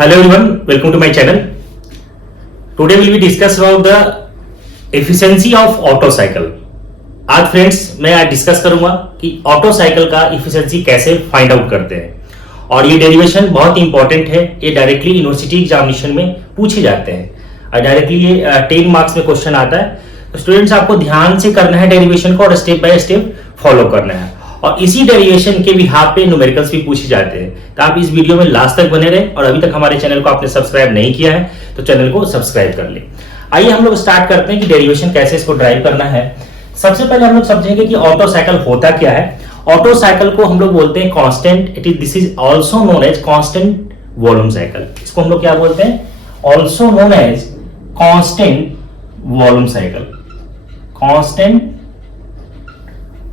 Hello everyone, welcome to my channel. Today we will discuss about the efficiency of auto cycle. आज friends मैं आज discuss करूंगा कि auto cycle का efficiency कैसे फाइंड आउट करते हैं और ये डेरिवेशन बहुत इंपॉर्टेंट है. ये डायरेक्टली यूनिवर्सिटी एग्जामिनेशन में पूछे जाते हैं और डायरेक्टली ये 10 मार्क्स में क्वेश्चन आता है. तो स्टूडेंट्स आपको ध्यान से करना है डेरिवेशन को और स्टेप बाय स्टेप फॉलो करना है और इसी डेरिवेशन के बिहाफ पे न्यूमेरिकल्स भी पूछे जाते हैं. तो आप इस वीडियो में लास्ट तक बने रहे और अभी तक हमारे चैनल को आपने सब्सक्राइब नहीं किया है तो चैनल को सब्सक्राइब कर ले. आइए हम लोग स्टार्ट करते हैं कि डेरिवेशन कैसे इसको ड्राइव करना है. सबसे पहले हम लोग समझेंगे कि ऑटो साइकिल होता क्या है. ऑटो साइकिल को हम लोग बोलते हैं constant. This is also known as constant volume cycle. इसको हम लोग क्या बोलते हैं? Also known as constant volume cycle. Constant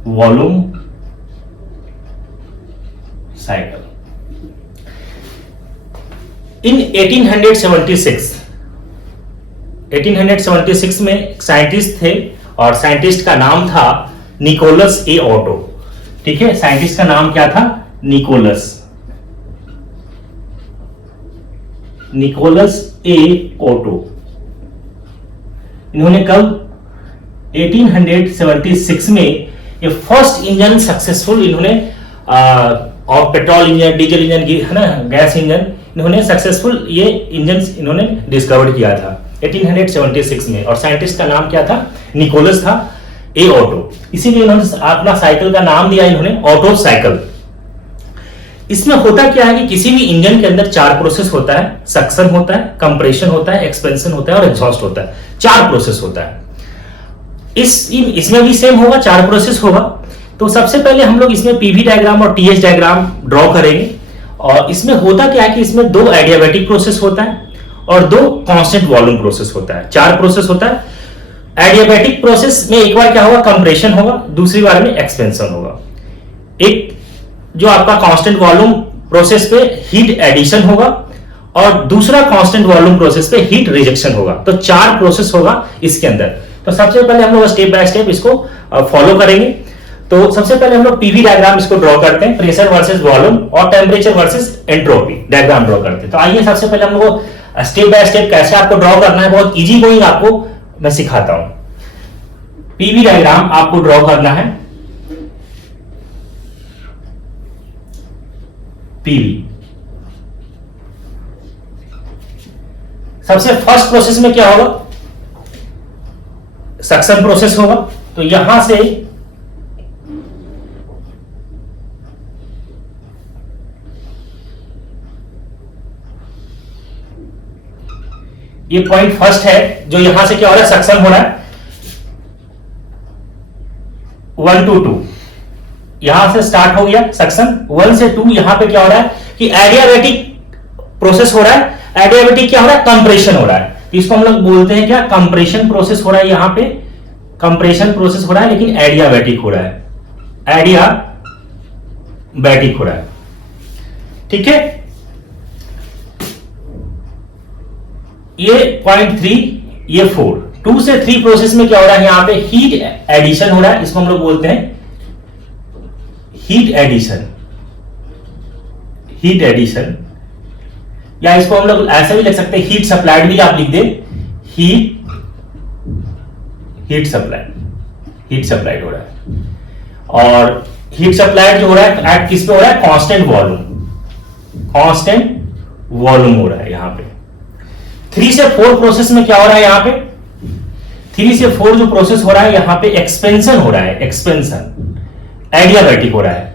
volume cycle. In 1876 में एक साइंटिस्ट थे और साइंटिस्ट का नाम था निकोलस ए ऑटो. ठीक है, साइंटिस्ट का नाम क्या था? निकोलस ए ऑटो. इन्होंने कब 1876 में ये फर्स्ट इंजन सक्सेसफुल इन्होंने और पेट्रोल इंजन, डीजल इंजन की है ना, गैस इंजन, इन्होंने सक्सेसफुल ये इंजन इन्होंने डिस्कवर किया था 1876 में. और साइंटिस्ट का नाम क्या था? निकोलस था ए ऑटो. इसीलिए इन्होंने अपना साइकिल का नाम दिया इन्होंने ऑटो साइकिल. इसमें होता क्या है कि किसी भी इंजन के अंदर 4 प्रोसेस होता है. सक्शन होता है, कंप्रेशन होता है, एक्सपेंशन होता है और एग्जॉस्ट होता है. 4 प्रोसेस होता है. इसमें भी सेम होगा, 4 प्रोसेस होगा. तो सबसे पहले हम लोग इसमें पीवी डायग्राम और टीएच डायग्राम ड्रॉ करेंगे. और इसमें होता क्या है कि इसमें 2 एडियाबैटिक प्रोसेस होता है और 2 कांस्टेंट वॉल्यूम प्रोसेस होता है. 4 प्रोसेस होता है. एडियाबैटिक प्रोसेस में एक बार क्या होगा? कंप्रेशन होगा, दूसरी बार में एक्सपेंशन होगा. एक जो आपका कांस्टेंट वॉल्यूम प्रोसेस पे हीट एडिशन होगा और दूसरा कांस्टेंट वॉल्यूम प्रोसेस पे हीट रिजेक्शन होगा. तो 4 प्रोसेस होगा इसके अंदर. तो सबसे पहले हम लोग स्टेप बाय स्टेप इसको फॉलो करेंगे. तो सबसे पहले हम लोग पीवी डायग्राम इसको ड्रॉ करते हैं. प्रेशर वर्सेस वॉल्यूम और temperature versus entropy diagram draw करते हैं. तो आइए सबसे पहले हम लोग स्टेप बाय स्टेप कैसे आपको ड्रॉ करना है, बहुत इजी गोइंग आपको मैं सिखाता हूं. पीवी डायग्राम आपको ड्रॉ करना है. पीवी सबसे फर्स्ट प्रोसेस में क्या होगा? सक्शन प्रोसेस होगा. तो यहां से ये पॉइंट फर्स्ट है जो यहां से क्या हो रहा है? सक्शन हो रहा है 1 to 2. यहां से स्टार्ट हो गया सक्शन 1 से 2. यहां पे क्या हो रहा है कि एडियाबैटिक प्रोसेस हो रहा है. एडियाबैटिक क्या हो रहा है? कंप्रेशन हो रहा है. इसको हम लोग बोलते हैं क्या? कंप्रेशन प्रोसेस हो रहा है. यहां पे कंप्रेशन प्रोसेस हो रहा है लेकिन एडियाबैटिक हो रहा है. एडियाबैटिक हो रहा है. ठीक है, ये पॉइंट 3, ये 4. 2 से 3 प्रोसेस में क्या हो रहा है? यहां पे हीट एडिशन हो रहा है. इसको हम लोग बोलते हैं हीट एडिशन या इसको हम लोग ऐसा भी लिख सकते हैं, हीट सप्लाइड भी आप लिख दे. हीट सप्लाइड हो रहा है. और हीट सप्लाइड जो हो रहा है एट किस पे हो रहा है? कांस्टेंट वॉल्यूम हो रहा है यहां पे. 3 से 4 प्रोसेस में क्या हो रहा है? यहां पे 3 से 4 जो प्रोसेस हो रहा है यहां पे एक्सपेंशन हो रहा है. एक्सपेंशन एडियाबैटिक हो रहा है.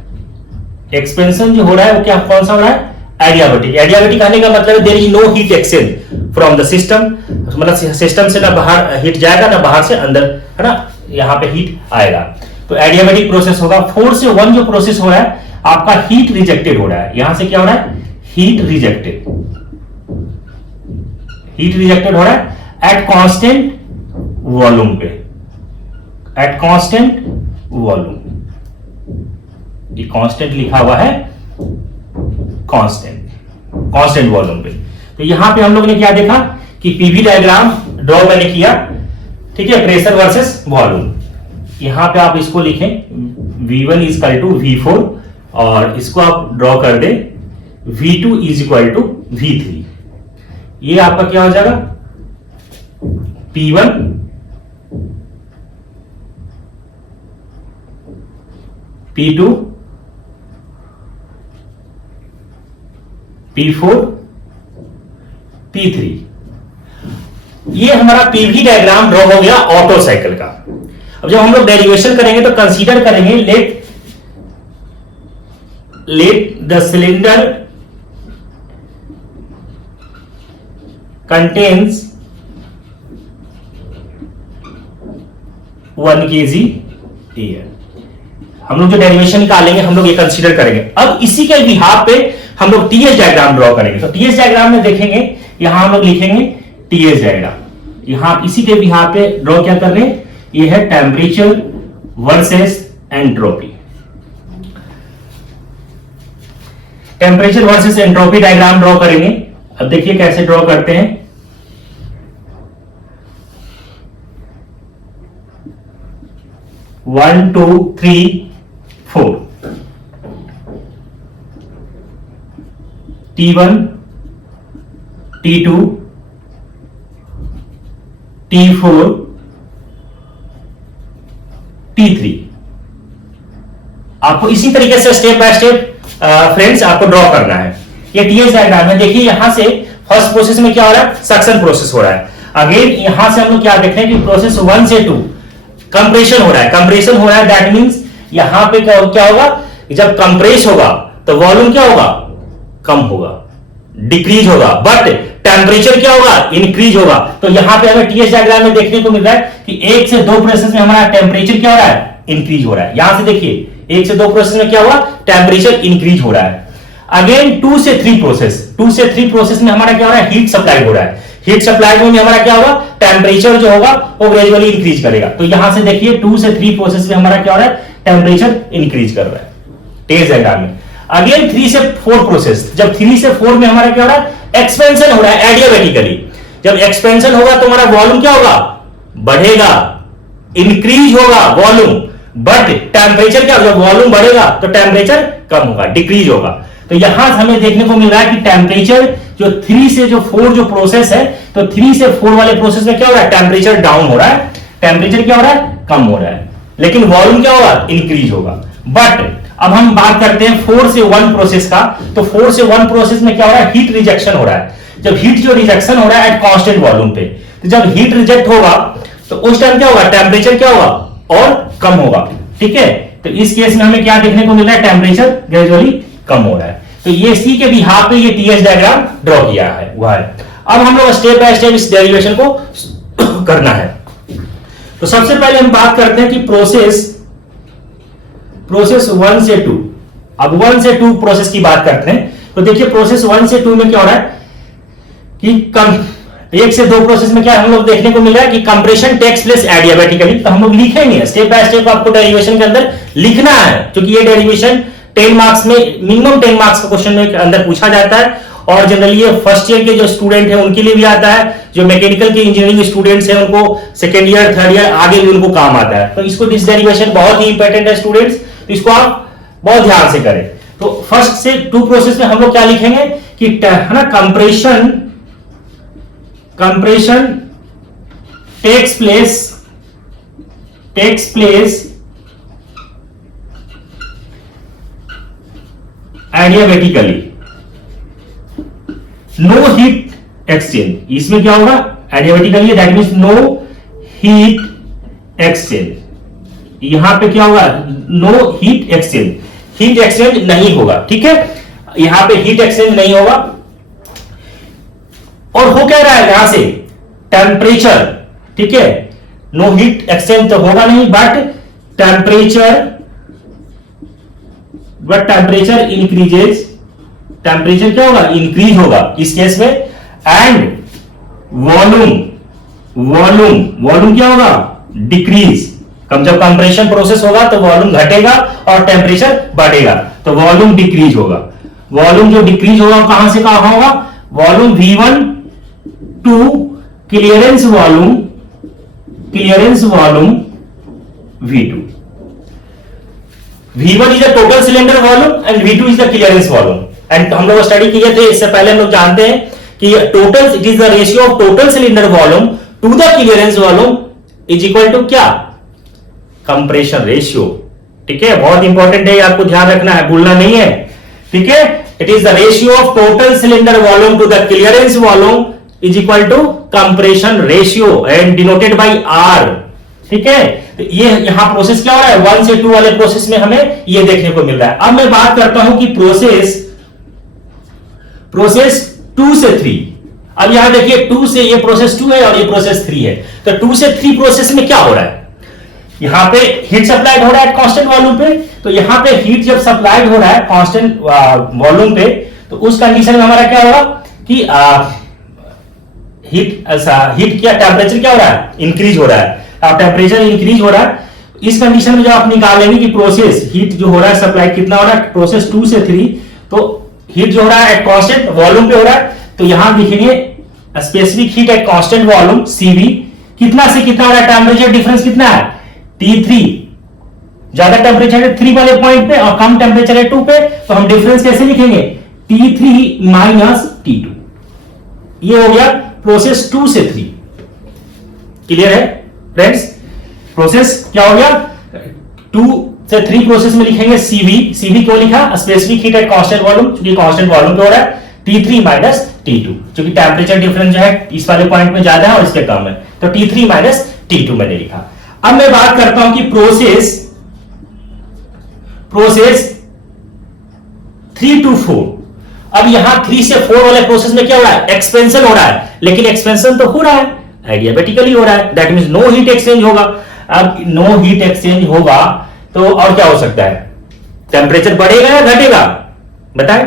एक्सपेंशन जो हो रहा है वो क्या, कौन सा हो रहा है? एडियाबैटिक. एडियाबैटिक आने का मतलब there is no heat exchange from the system. मतलब सिस्टम से ना बाहर हीट जाएगा ना बाहर से अंदर, है ना, यहां पे हीट आएगा. तो एडियाबैटिक प्रोसेस होगा. 4 से 1 जो प्रोसेस हो रहा है आपका हीट रिजेक्टेड हो रहा है. यहां से क्या हो रहा है? हीट रिजेक्टेड हो रहा है एट कांस्टेंट वॉल्यूम पे. एट कांस्टेंट वॉल्यूम, ये कांस्टेंट लिखा हुआ है, कांस्टेंट वॉल्यूम पे. तो यहां पे हम लोग ने क्या देखा कि पीवी डायग्राम ड्रॉ मैंने किया. ठीक है, प्रेशर वर्सेस वॉल्यूम. यहां पे आप इसको लिखें V1 is equal to V4 और इसको आप ड्रॉ कर दे V2 is equal to V3. ये आपका क्या हो जाएगा P1 P2 P4 P3। ये हमारा पीवी डायग्राम ड्रॉ हो गया ऑटो साइकिल का। अब जब हम लोग डेरिवेशन करेंगे तो कंसीडर करेंगे let the cylinder contains 1 kg air. हम लोग जो डेरिवेशन निकालेंगे हम लोग ये कंसीडर करेंगे। अब इसी के बिहाफ पे हम लोग टीएस डायग्राम ड्रॉ करेंगे। तो टीएस डायग्राम में देखेंगे, यहां हम लोग लिखेंगे टीएस डायग्राम। यहां इसी के बिहाफ पे ड्रॉ क्या कर रहे हैं, ये है temperature versus entropy. Temperature versus entropy diagram draw करेंगे। अब देखिए कैसे ड्रॉ करते हैं। One two three four, T1 T2 T4 T3। आपको इसी तरीके से स्टेप बाय स्टेप फ्रेंड्स आपको ड्रॉ करना है। ये टीएस डायग्राम है। देखिए यहां से फर्स्ट प्रोसेस में क्या हो रहा है, सक्शन प्रोसेस हो रहा है। अगेन यहां से हम लोग क्या देख रहे हैं कि प्रोसेस 1 से 2 कंप्रेशन हो रहा है। कंप्रेशन हो रहा है दैट मींस यहां पे क्या होगा, जब कंप्रेस होगा तो वॉल्यूम क्या होगा, कम होगा, डिक्रीज होगा, बट टेम्परेचर क्या होगा, इंक्रीज होगा। तो यहां पे हमें टीएस डायग्राम में देखने को मिल रहा है कि 1 से 2 प्रोसेस में हमारा टेम्परेचर क्या हो रहा है, इंक्रीज हो रहा है। यहां से देखिए 1 से 2 प्रोसेस में क्या हुआ, टेम्परेचर इंक्रीज हो रहा है। अगेन 2 से 3 प्रोसेस में हमारा क्या हो रहा है, हीट सप्लाई हो रहा है। हीट सप्लाई में हमारा क्या होगा, टेम्परेचर जो होगा वो ग्रेजुअली इंक्रीज करेगा। तो यहां से देखिए 2 से 3 प्रोसेस में हमारा क्या हो रहा है, टेम्परेचर इंक्रीज कर रहा है टीएस डायग्राम में। अगेन 3 से 4 प्रोसेस, जब 3 से 4 में हमारा क्या हो रहा है, एक्सपेंशन हो रहा है एडियाबेटिकली। जब एक्सपेंशन होगा तो हमारा वॉल्यूम क्या होगा, बढ़ेगा, इंक्रीज होगा वॉल्यूम, बट टेम्परेचर क्या होगा, जब वॉल्यूम बढ़ेगा तो टेम्परेचर कम होगा, डिक्रीज होगा। तो यहां हमें देखने को मिल रहा है कि टेम्परेचर जो 3 से जो 4 जो प्रोसेस है, तो 3 से 4 वाले प्रोसेस में क्या हो रहा है, टेम्परेचर डाउन हो रहा है, टेम्परेचर क्या हो रहा है, कम हो रहा है, लेकिन वॉल्यूम क्या होगा, इंक्रीज होगा। बट अब हम बात करते हैं 4 से 1 प्रोसेस का। तो 4 से 1 प्रोसेस में क्या हो रहा है, हीट रिजेक्शन हो रहा है। जब हीट जो रिजेक्शन हो रहा है एट कांस्टेंट वॉल्यूम पे, तो जब हीट रिजेक्ट होगा तो उस टाइम क्या होगा, टेम्परेचर क्या होगा, और कम होगा। ठीक है, तो इस केस में हमें क्या देखने को मिल रहा है, टेम्परेचर ग्रेजुअली कम हो रहा है। तो ये सी के बिहाफ पे ये टीएस डायग्राम ड्रॉ किया है हुआ है। अब हम लोग स्टेप बाय स्टेप इस डेरिवेशन को करना है। तो सबसे पहले हम बात करते हैं कि प्रोसेस 1 से 2। अब 1 से 2 प्रोसेस की बात करते हैं। तो देखिए प्रोसेस 1 से 2 में क्या हो रहा है कि 1 से 2 प्रोसेस में क्या हम लोग देखने को मिल रहा है कि कंप्रेशन टेक्स प्लेस एडियाबेटिकली। तो हम लोग लिखेंगे स्टेप बाय स्टेप, आपको डेरिवेशन के अंदर लिखना है, क्योंकि ये डेरिवेशन 10 मार्क्स में, मिनिमम 10 मार्क्स का क्वेश्चन में अंदर पूछा जाता है। और जनरली ये फर्स्ट ईयर के जो स्टूडेंट है उनके लिए भी आता है, जो मैकेनिकल के इंजीनियरिंग स्टूडेंट्स हैं उनको सेकेंड ईयर थर्ड ईयर आगे भी उनको काम आता है। तो इसको दिस डेरिवेशन बहुत ही इंपॉर्टेंट है स्टूडेंट्स, तो इसको आप बहुत ध्यान से करें। तो फर्स्ट से 2 प्रोसेस में हम लोग क्या लिखेंगे कि है ना, compression takes place adiabatically, no heat exchange. इसमें क्या होगा, adiabatically, that means no heat exchange. यहां पे क्या होगा, no heat exchange, heat exchange नहीं होगा। ठीक है, यहां पे हीट एक्सचेंज नहीं होगा। और हो क्या रहा है यहां से, टेम्परेचर, ठीक है, नो हीट एक्सचेंज तो होगा नहीं, बट टेम्परेचर इंक्रीजेज, टेम्परेचर क्या होगा, इंक्रीज होगा इस केस में। एंड वॉल्यूम क्या होगा, डिक्रीज। कम जब कंप्रेशन प्रोसेस होगा तो वॉल्यूम घटेगा और टेम्परेचर बढ़ेगा, तो वॉल्यूम डिक्रीज होगा। वॉल्यूम जो डिक्रीज होगा कहां से कहां होगा, volume V1 to clearance volume V2। V1 is the total cylinder volume and V2 is the clearance volume. And हम लोग स्टडी किए थे इससे पहले, हम लोग जानते हैं कि total, it is the ratio of total cylinder volume to the clearance volume is equal to क्या, कंप्रेशन रेशियो। ठीक है, बहुत इंपॉर्टेंट है, आपको ध्यान रखना है, भूलना नहीं है। ठीक है, it is the ratio of total cylinder volume to the clearance volume is equal to compression ratio and denoted by R. ठीक है, तो ये यहां प्रोसेस क्या हो रहा है, 1 से 2 वाले प्रोसेस में हमें ये देखने को मिल रहा है। अब मैं बात करता हूं कि प्रोसेस 2 से 3। अब यहां देखिए 2 से, ये प्रोसेस 2 है और ये प्रोसेस 3 है। तो 2 से 3 प्रोसेस में क्या हो रहा है, यहां पे हीट सप्लाइड हो रहा है कांस्टेंट वॉल्यूम पे। तो यहां पे हीट जब सप्लाइड हो रहा है कांस्टेंट वॉल्यूम पे, तो उस कंडीशन में हमारा क्या होगा कि हीट क्या, टेम्परेचर क्या हो रहा है, इंक्रीज हो रहा है। अब टेम्परेचर इंक्रीज हो रहा है, इस कंडीशन में जो आप निकालेंगे कि प्रोसेस हीट जो हो रहा है सप्लाई कितना हो रहा है, प्रोसेस 2 से 3, तो हीट जो हो रहा है एट कांस्टेंट वॉल्यूम पे हो रहा है। तो यहां लिखेंगे specific heat at constant volume CV, कितना से कितना हो रहा है, टेम्परेचर डिफरेंस कितना है T3, ज्यादा टेम्परेचर है 3 वाले पॉइंट पे और कम टेम्परेचर है 2 पे, तो हम डिफरेंस कैसे लिखेंगे, T3 माइनस T2। ये हो गया प्रोसेस 2 से 3। क्लियर है फ्रेंड्स, प्रोसेस क्या हो गया, 2 से 3 प्रोसेस में लिखेंगे CV क्यों लिखा, specific heat at constant volume, क्योंकि कांस्टेंट वॉल्यूम पे हो रहा है, T3 माइनस T2, क्योंकि टेम्परेचर डिफरेंस जो है इस वाले पॉइंट में ज्यादा है और इसके कम है, तो T3 माइनस T2 मैंने लिखा। अब मैं बात करता हूं कि प्रोसेस 3 to 4। अब यहां 3 से 4 वाले प्रोसेस में क्या हो रहा है, एक्सपेंशन हो रहा है, लेकिन एक्सपेंशन तो हो रहा है, आइडियाबेटिकली हो रहा है, that means no heat exchange होगा। अब नो हीट एक्सचेंज होगा तो और क्या हो सकता है, टेम्परेचर बढ़ेगा या घटेगा, बताएं।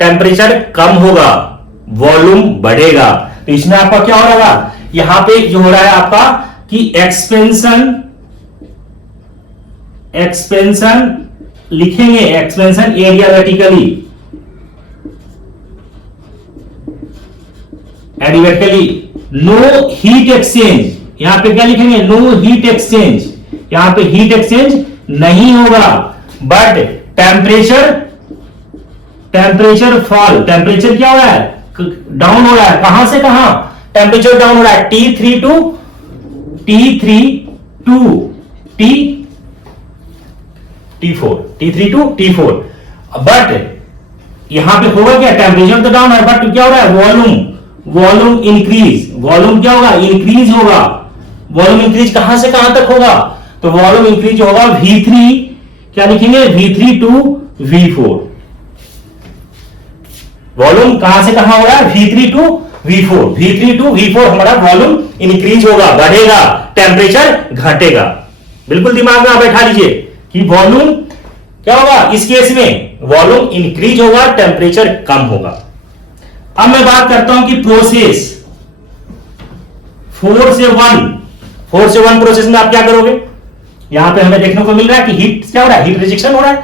टेम्परेचर कम होगा, वॉल्यूम बढ़ेगा, तो इसमें आपका क्या हो रहा है, यहां पे जो हो रहा है आपका कि एक्सपेंशन लिखेंगे, expansion adiabatically, no heat exchange, यहां पे क्या लिखेंगे, नो हीट एक्सचेंज, यहां पे हीट एक्सचेंज नहीं होगा, बट टेम्परेचर फॉल, टेम्परेचर क्या हो रहा है, डाउन हो रहा है, कहां से कहां, टेम्परेचर डाउन हो रहा है T3 to T4, बट यहां पे होगा क्या, टेम्परेचर तो डाउन है बट क्या हो रहा है, वॉल्यूम इंक्रीज, वॉल्यूम क्या होगा, इंक्रीज होगा। वॉल्यूम इंक्रीज कहां से कहां तक होगा, तो वॉल्यूम इंक्रीज होगा V3, क्या लिखेंगे, V3 to V4। वॉल्यूम कहां से कहां हो रहा है, V3 to V4 हमारा वॉल्यूम इंक्रीज होगा, बढ़ेगा, टेम्परेचर घटेगा। बिल्कुल दिमाग में आप बैठा लीजिए कि वॉल्यूम क्या होगा, इस केस में वॉल्यूम इंक्रीज होगा, टेम्परेचर कम होगा। अब मैं बात करता हूं कि प्रोसेस 4 से 1 प्रोसेस में आप क्या करोगे, यहां पे हमें देखने को मिल रहा है कि हीट क्या हो रहा है, हीट रिजेक्शन हो रहा है,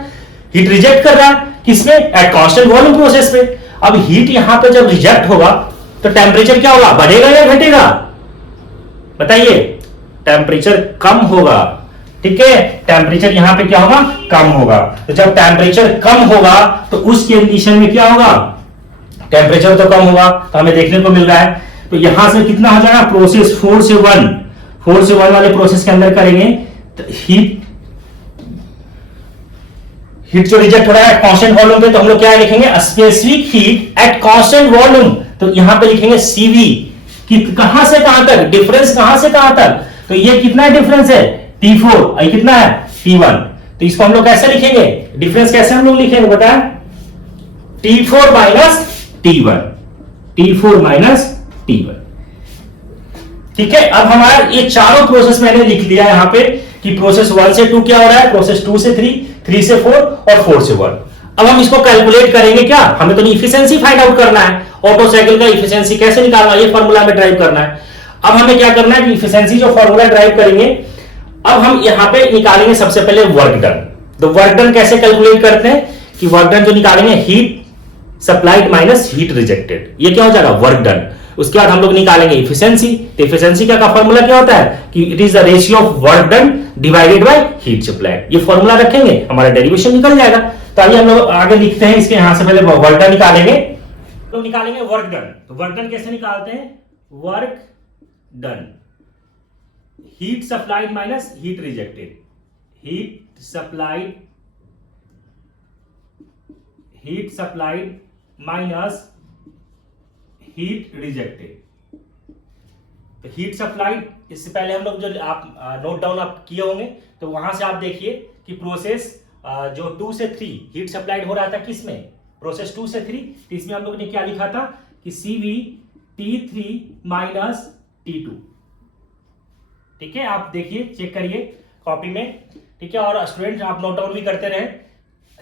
हीट रिजेक्ट कर रहा है, किसमें, एट कांस्टेंट वॉल्यूम प्रोसेस पे। अब हीट यहां पे जब रिजेक्ट होगा तो टेम्परेचर क्या होगा, बढ़ेगा या घटेगा, बताइए, टेम्परेचर कम होगा। ठीक है, टेम्परेचर यहां पे क्या होगा, कम होगा। तो जब टेम्परेचर कम होगा तो उस कंडीशन में क्या होगा, टेम्परेचर तो कम होगा, तो हमें देखने को मिल रहा है। तो यहां से कितना हो जाएगा, प्रोसेस 4 से 1 वाले प्रोसेस के अंदर करेंगे तो हीट जो रिजेक्ट हो रहा है कांस्टेंट वॉल्यूम पे, तो हम लोग क्या लिखेंगे, specific heat at constant volume, तो यहां पे लिखेंगे CV, कि कहां से कहां तक, डिफरेंस कहां से कहां तक, तो ये कितना डिफरेंस है, T4, और कितना है T1, तो इसको हम लोग कैसे लिखेंगे, डिफरेंस कैसे हम लोग लिखेंगे बताएं, T4 माइनस T1। ठीक है, अब हमारा ये चारों प्रोसेस मैंने लिख लिया यहां पे कि प्रोसेस 1 से 2 क्या हो रहा है, प्रोसेस 2 से 3 से 4 और 4 से 1। अब हम इसको कैलकुलेट करेंगे, क्या हमें तो इफिशिएंसी फाइंड आउट करना है, ऑटो साइकिल का इफिशिएंसी कैसे निकालना है, ये फॉर्मूला में ड्राइव करना है। अब हमें क्या करना है कि इफिशिएंसी जो फॉर्मूला ड्राइव करेंगे, अब हम यहां पे निकालेंगे सबसे पहले वर्क डन। तो वर्क डन कैसे कैलकुलेट करते हैं कि वर्क डन जो निकालेंगे, heat supplied minus heat rejected, ये क्या हो जाएगा, वर्क डन। उसके बाद हम लोग निकालेंगे इफिशिएंसी, तो इफिशिएंसी का फॉर्मूला क्या होता है कि it is the ratio of work done divided by heat supplied. ये फॉर्मूला रखेंगे, हमारा डेरिवेशन निकल जाएगा। तो आइए हम लोग आगे लिखते हैं इसके, यहां से पहले वर्क डन निकालेंगे। लोग निकालेंगे वर्क डन। तो वर्क डन कैसे निकालते हैं? Work done heat supplied minus heat rejected, heat supplied minus heat rejected. तो हीट सप्लाइड, इससे पहले हम लोग जो आप नोट डाउन आप किए होंगे, तो वहां से आप देखिए कि प्रोसेस जो 2 से 3 हीट सप्लाइड हो रहा था, किसमें? प्रोसेस 2 से 3। तो इसमें हम लोग ने क्या लिखा था कि CV T3 माइनस T2। ठीक है, आप देखिए, चेक करिए कॉपी में। ठीक है, और स्टूडेंट आप नोट डाउन भी करते रहे।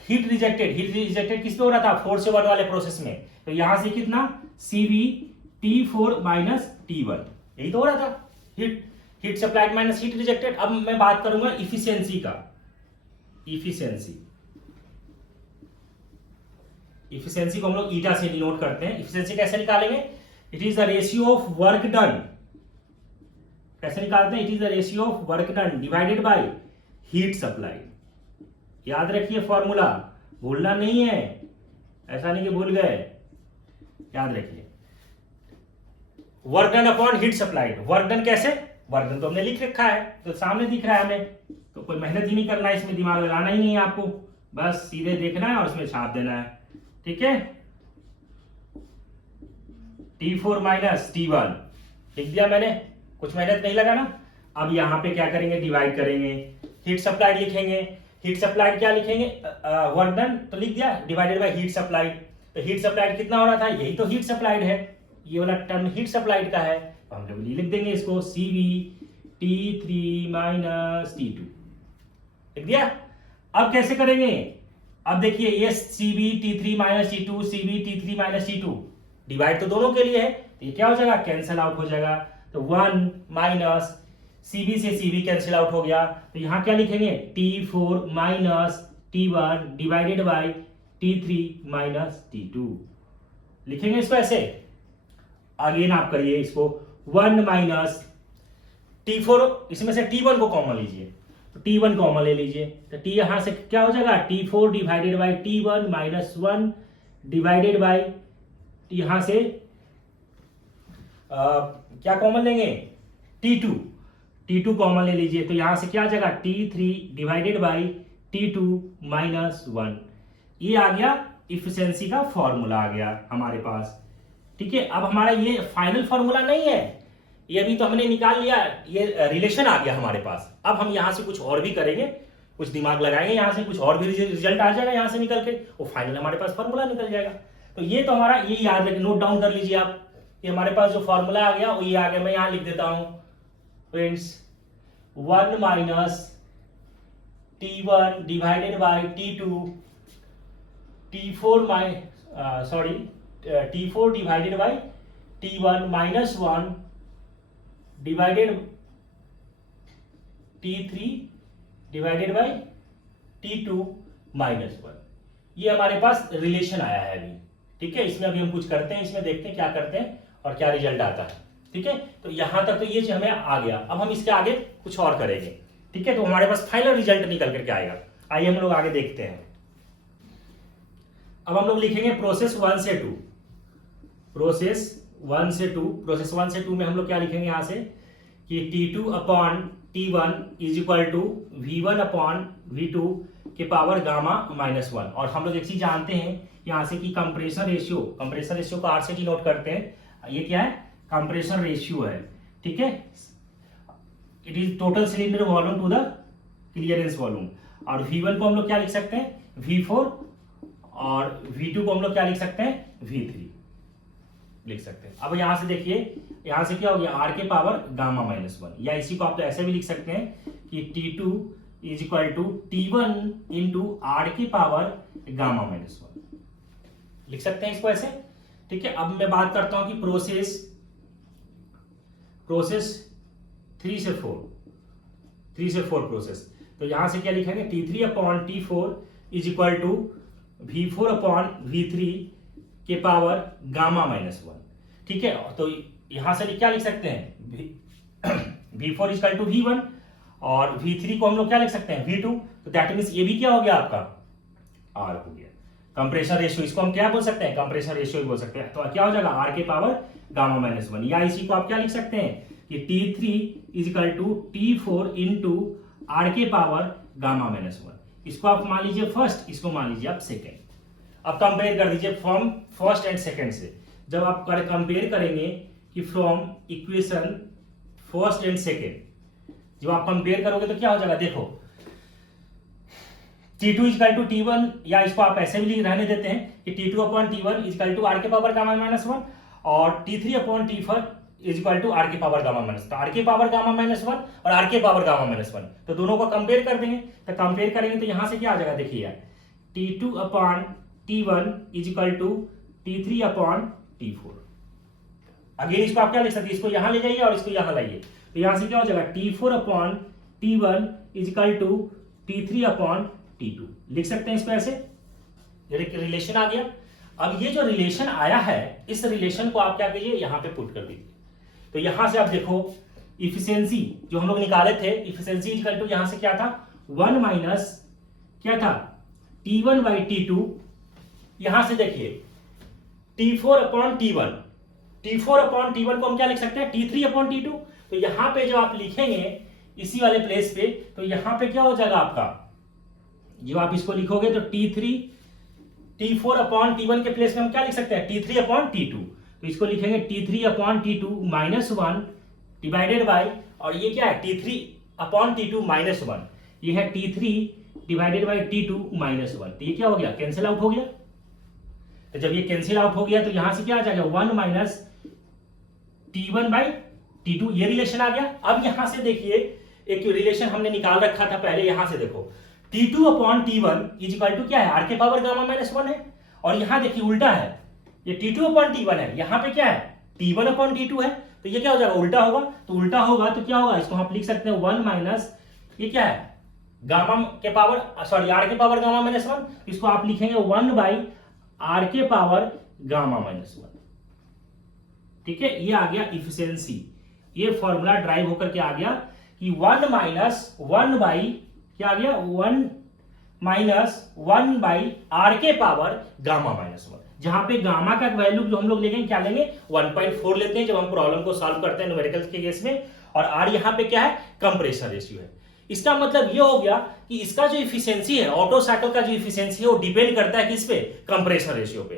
हीट रिजेक्टेड किस पे हो रहा था? 4 से 1 वाले प्रोसेस में। तो यहां से कितना? CV T4 माइनस T1, यही तो हो रहा था, heat supplied minus heat rejected. अब मैं बात करूंगा इफिशियंसी का। इफिशियंसी को हम लोग ईटा से डिनोट करते हैं। इफिशियंसी कैसे निकालेंगे? It is the ratio of work done. कैसे निकालते हैं? It is the ratio of work done divided by heat supplied. याद रखिए फॉर्मूला, भूलना नहीं है, ऐसा नहीं कि भूल गए, याद रखिए। Work done upon heat supplied. Work done कैसे? वर्क डन तो हमने लिख रखा है, तो सामने दिख रहा है हमें, तो कोई मेहनत ही नहीं करना है, इसमें दिमाग लगाना ही नहीं है आपको, बस सीधे देखना है और उसमें छाप देना है। ठीक है, T4 माइनस T1 लिख दिया मैंने, कुछ मेहनत नहीं लगा ना। अब यहां पे क्या करेंगे? डिवाइड करेंगे, हीट सप्लाइड लिखेंगे। हीट सप्लाइड क्या लिखेंगे? वर्क डन तो लिख दिया, डिवाइडेड बाय हीट सप्लाइड। तो हीट सप्लाइड कितना हो रहा था? यही तो हीट सप्लाइड है, ये वाला टर्म हीट सप्लाइड का है, तो हम लोग लिख देंगे इसको CV T3 माइनस T2, लिख दिया। अब कैसे करेंगे? अब देखिए, ये CV T3 minus T2, CV T3 minus T2 divide तो दोनों के लिए है, तो ये क्या हो जाएगा? कैंसिल आउट हो जाएगा। तो 1 माइनस CV से CV कैंसिल आउट हो गया, तो यहां क्या लिखेंगे? T4 minus T1 divided by T3 minus T2, लिखेंगे इसको ऐसे। अगेन आप करिए इसको, 1 माइनस T4, इसमें से T1 को कॉमन लीजिए, तो T1 कॉमन ले लीजिए, तो T यहां से क्या हो जाएगा? T4 divided by T1 minus 1 divided by, यहां से क्या कॉमन लेंगे? T2 कॉमन ले लीजिए, तो यहां से क्या आ जाएगा? T3 divided by T2 minus 1। ये आ गया इफिशियंसी का फॉर्मूला आ गया हमारे पास। ठीक है, अब हमारा ये फाइनल फॉर्मूला नहीं है, ये अभी तो हमने निकाल लिया, ये रिलेशन आ गया हमारे पास। अब हम यहां से कुछ और भी करेंगे, कुछ दिमाग लगाएंगे, यहां से कुछ और भी रिजल्ट आ जाएगा यहां से निकल के, वो फाइनल हमारे पास फॉर्मूला निकल जाएगा। तो ये तो हमारा, ये याद रखिए, नोट डाउन कर लीजिए आप, ये हमारे पास जो फॉर्मूला आ गया वो ये आ गया। मैं यहां लिख देता हूं friends, 1 minus T1 divided by T2, T4 divided by T1 minus 1 divided T3 divided by T2 minus 1। ये हमारे पास रिलेशन आया है अभी। ठीक है, इसमें अभी हम कुछ करते हैं, इसमें देखते हैं क्या करते हैं और क्या रिजल्ट आता है। ठीक है, तो यहां तक तो ये हमें आ गया। अब हम इसके आगे कुछ और करेंगे। ठीक है, तो हमारे पास फाइनल रिजल्ट निकल करके आएगा। आइए हम लोग आगे देखते हैं। अब हम लोग लिखेंगे प्रोसेस 1 से 2। प्रोसेस 1 से 2 में हम लोग क्या लिखेंगे यहां से कि T2 upon T1 is equal to V1 upon V2 के पावर गामा माइनस 1। और हम लोग एक चीज जानते हैं यहां से कि कंप्रेशन रेशियो को R से डिनोट करते हैं। ये क्या है? कंप्रेशन रेशियो है। ठीक है, it is total cylinder volume to the clearance volume. और V1 को हम लोग क्या लिख सकते हैं? V4, और V2 को हम लोग क्या लिख सकते हैं? V3 लिख सकते हैं। अब यहां से देखिए, यहां से क्या हो गया? R के पावर गामा माइनस 1, या इसी को आप तो ऐसे भी लिख सकते हैं कि T2 is equal to T1 into R की पावर गामा माइनस 1, लिख सकते हैं इसको ऐसे। ठीक है, अब मैं बात करता हूं कि प्रोसेस 3 से 4 प्रोसेस, तो यहां से क्या लिखेंगे? T3 upon T4 is equal to V4 upon V3 के पावर गामा माइनस 1। ठीक है, तो यहां से क्या लिख सकते हैं? V4 is equal to V1, और V3 को हम लोग क्या लिख सकते हैं? V2। तो दैट मीन्स ये भी क्या हो गया आपका? R हो गया। कंप्रेशन रेशियो, इसको हम क्या बोल सकते हैं, कंप्रेशन रेशियो बोल सकते हैं। तो क्या हो जाएगा आर के पावर गामा माइनस 1, या इसी को आप क्या लिख सकते हैं कि T3 is equal to T4 into R के पावर गामा माइनस 1। इसको आप मान लीजिए फर्स्ट, इसको मान लीजिए आप सेकेंड। अब कंपेयर कर दीजिए फ्रॉम फर्स्ट एंड सेकेंड से। जब आप कंपेयर करेंगे कि from equation first and second, जब आप कंपेयर करोगे तो क्या हो जाएगा, देखो T2 इजकल टू T1, या इसको आप ऐसे भी रहने देते हैं कि T2 upon T1 is equal to R के पावर गामा माइनस 1 और T3 upon T4 is equal to R के पावर गामा माइनस, तो आर के पावर गामा माइनस 1 और आर के पावर गामा माइनस 1, तो दोनों को कंपेयर कर देंगे। तो कंपेयर करेंगे तो यहां से क्या आ जाएगा, देखिए यार T2 upon T1 is equal to T3 upon T4। Again इसको आप क्या लिख सकते हैं, इसको यहां ले जाइए और इसको यहां लाइए, तो यहां से क्या हो जाएगा T4 upon T1 is equal to T3 upon T2, लिख सकते हैं इसको ऐसे, रिलेशन आ गया। अब ये जो रिलेशन आया है, इस रिलेशन को आप क्या कीजिए, यहां पे पुट कर दीजिए। तो यहां से आप देखो इफिशियंसी जो हम लोग निकाले थे, इफिशियंसी इक्वल टू यहां से क्या था 1 माइनस क्या था T1 बाई T2, यहां से देखिए T4 upon T1, T4 upon T1 को हम क्या लिख सकते हैं T3 अपॉन T2। तो यहां पे जो आप लिखेंगे इसी वाले प्लेस पे, तो यहां पे क्या हो जाएगा आपका, जो आप इसको लिखोगे तो T4 अपॉन T1 के प्लेस में हम क्या लिख सकते हैं T3 अपॉन T2, तो इसको लिखेंगे T3 upon T2 minus 1 divided by, और ये क्या है T3 अपॉन T2 माइनस 1, ये है T3 divided by T2 minus 1। तो ये क्या हो गया, कैंसिल आउट हो गया। तो जब ये कैंसिल आउट हो गया तो यहां से क्या आ जाएगा 1 माइनस T1 बाई T2, ये रिलेशन आ गया। अब यहां से देखिए एक रिलेशन हमने निकाल रखा था पहले, यहां से देखो T2 upon T1 is equal to क्या है आर के पावर गामा माइनस 1 है, और यहां देखिए उल्टा है, ये T2 अपॉन T1 है, यहां पे क्या है T1 अपॉन T2 है, तो ये क्या हो जाएगा उल्टा होगा। तो उल्टा होगा तो क्या होगा, इसको हम लिख सकते हैं 1 माइनस ये क्या है गामा के पावर, सॉरी आर के पावर गामा माइनस 1, इसको आप लिखेंगे 1 बाई आर के पावर गामा माइनस 1। ठीक है, ये आ गया इफिशियंसी, ये फॉर्मूला ड्राइव होकर के आ गया कि 1 माइनस 1 बाई क्या आ गया 1 माइनस 1 बाई आर के पावर गामा माइनस 1, जहां पे गामा का वैल्यू जो हम लोग लेंगे क्या लेंगे 1.4 लेते हैं जब हम प्रॉब्लम को सॉल्व करते हैं न्यूमेरिकल्स के केस में, और आर यहां पे क्या है कंप्रेशन रेशियो है। इसका मतलब ये हो गया कि इसका जो इफिशियंसी है, ऑटो साइकिल का जो इफिशियंसी है वो डिपेंड करता है किस पे, कंप्रेशन रेशियो पे,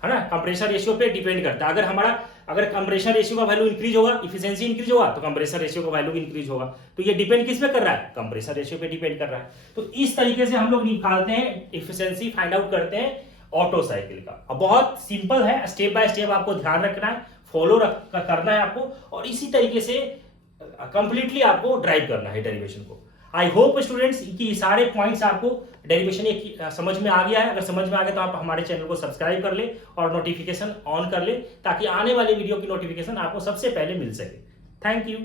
है ना, कंप्रेशन रेशियो पे डिपेंड करता है। अगर कंप्रेशन रेशियो का वैल्यू इंक्रीज होगा, इफिशियंसी इंक्रीज होगा, तो कंप्रेशन रेशियो का वैल्यू इंक्रीज होगा। तो ये डिपेंड किस पे कर रहा है, कंप्रेशन रेशियो पे डिपेंड कर रहा है। तो इस तरीके से हम लोग निकालते हैं इफिशियंसी, फाइंड आउट करते हैं ऑटो साइकिल का। अब बहुत सिंपल है, स्टेप बाय स्टेप आपको ध्यान रखना है, फॉलो करना है आपको, और इसी तरीके से कंप्लीटली आपको ड्राइव करना है डेरिवेशन को। आई होप स्टूडेंट्स कि सारे पॉइंट्स आपको डेरिवेशन समझ में आ गया है। अगर समझ में आ गया तो आप हमारे चैनल को सब्सक्राइब कर ले और नोटिफिकेशन ऑन कर ले, ताकि आने वाले वीडियो की नोटिफिकेशन आपको सबसे पहले मिल सके। Thank you.